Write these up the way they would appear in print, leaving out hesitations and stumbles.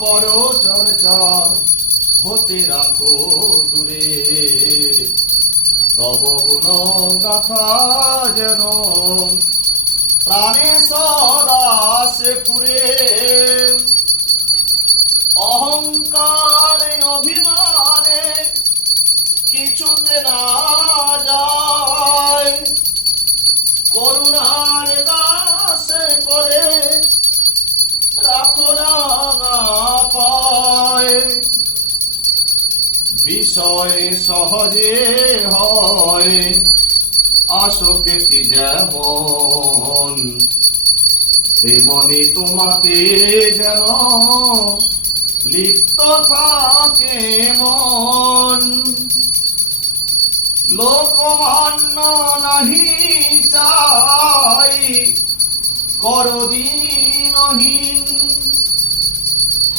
পর চর্চা হতে রাখো দূরে, তব গুণ গাথা যেন প্রাণে সদা সে ফুরে। অহংকারে অভিমানে কিছুতে না যায়, করুণার দাসে করে রাখো না পায়। বিষয় সহজে হয় আসক্তি যেমন, তেমনি তোমাতে যেন লিপ্ত থাকে মন। লোকমান্য নাহি চাই করো দীনহীন,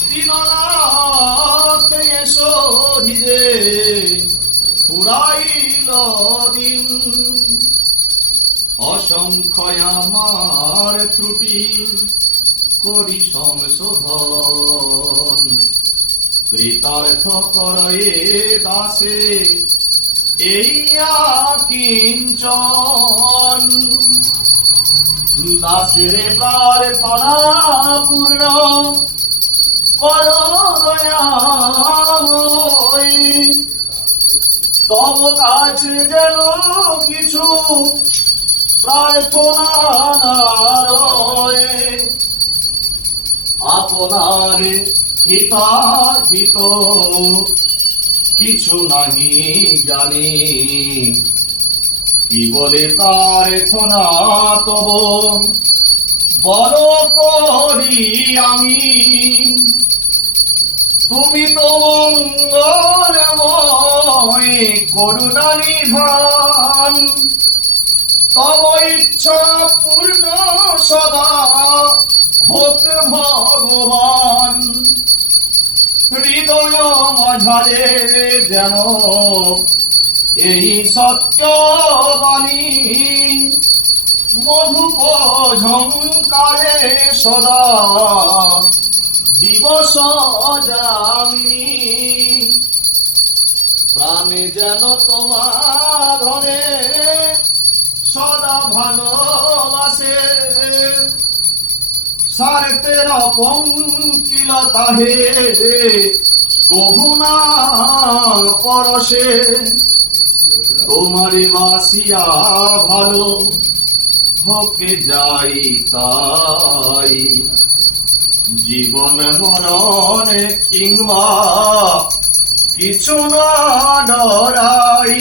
দীননাথ এসো হৃদে ফুরাইল দিন। অসংখ্য আমার ত্রুটি করি সংশোধন, কৃতার্থ করয়ে দাসে এই কিঞ্চন। দাসের প্রার্থনা পূর্ণ করো দয়াময়, তব কাছে যেন কিছু প্রার্থনা না রয়ে। আপনার হিতাহিত কিছু নাহি জানি, কি বলে প্রার্থনা তব বড় করি আমি। তুমি তো মঙ্গলময় করুণা নিধান, তব ইচ্ছা পূর্ণ সদা হোক ভগবান। হৃদয় মাঝারে যেন এই সত্যবাণী, মধুপ ঝঙ্কারে সদা দিবস যামিনী। প্রাণে যেন তোমার ধরে সদা ভালোবাসে, স্বার্থের পঙ্কিলতা হে কভু না পরশে। তোমারে বাসিয়া ভালো হকে যাই তাই, জীবন মরণ কিংবা কিছু না ডরাই।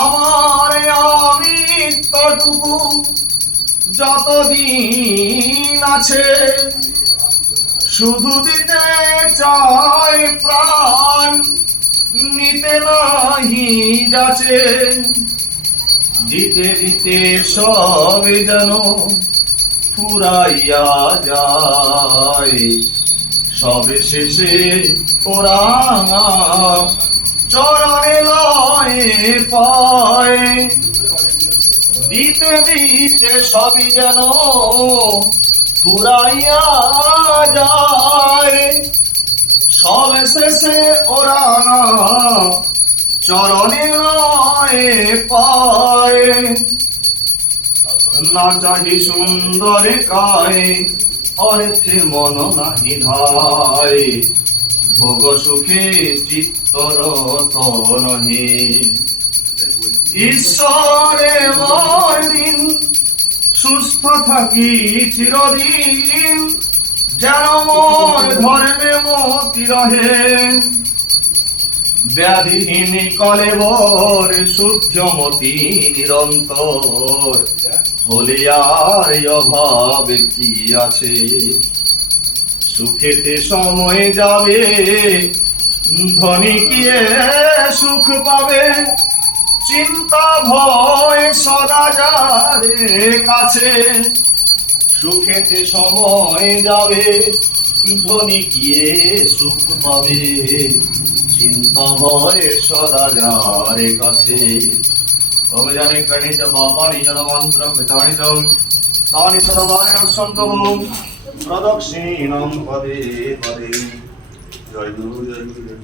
আমার অমৃতটুকু যতদিন আছে, শুধু দিতে চাই প্রাণ, নিতে নাহি যাচে। দিতে দিতে সব যেন ফুরাইয়া যায়, সবে শেষে ওরা চরণে লয়ে পায়। দিতে দিতে সবই যেন ফুরাইয়া যায়, সবে শেষে ওরা চরণে লয়ে পায়। না চাহি সুন্দর কায়, অর্থে মন নাহি ধায়, ভোগ সুখে চিত্তরত নহে। ঈশ্বরে মোর দিন সুস্থ থাকি চিরদিন, যেন মোর ধর্মে মতি রহে। ব্যাধিহীন কলেবর সূর্যমতি নিরন্তর, হলে আর অভাব কি আছে। সুখেতে সময় যাবে, ধনী কিয়ে সুখ পাবে। চিন্তা ভয় সদা যারে কাছে, সুখেতে সময় যাবে, ধনী কিয়ে সুখ পাবে। চিন্তা ভয় সদা যারে কাছে। অভিযানে কর্ণিত বাপানি জনমন্ত্র বিতাড়িতম তানি সদাবারে সন্তহ প্রদক্ষিণম পদে পদে। জয় গুরু জয় গুরু।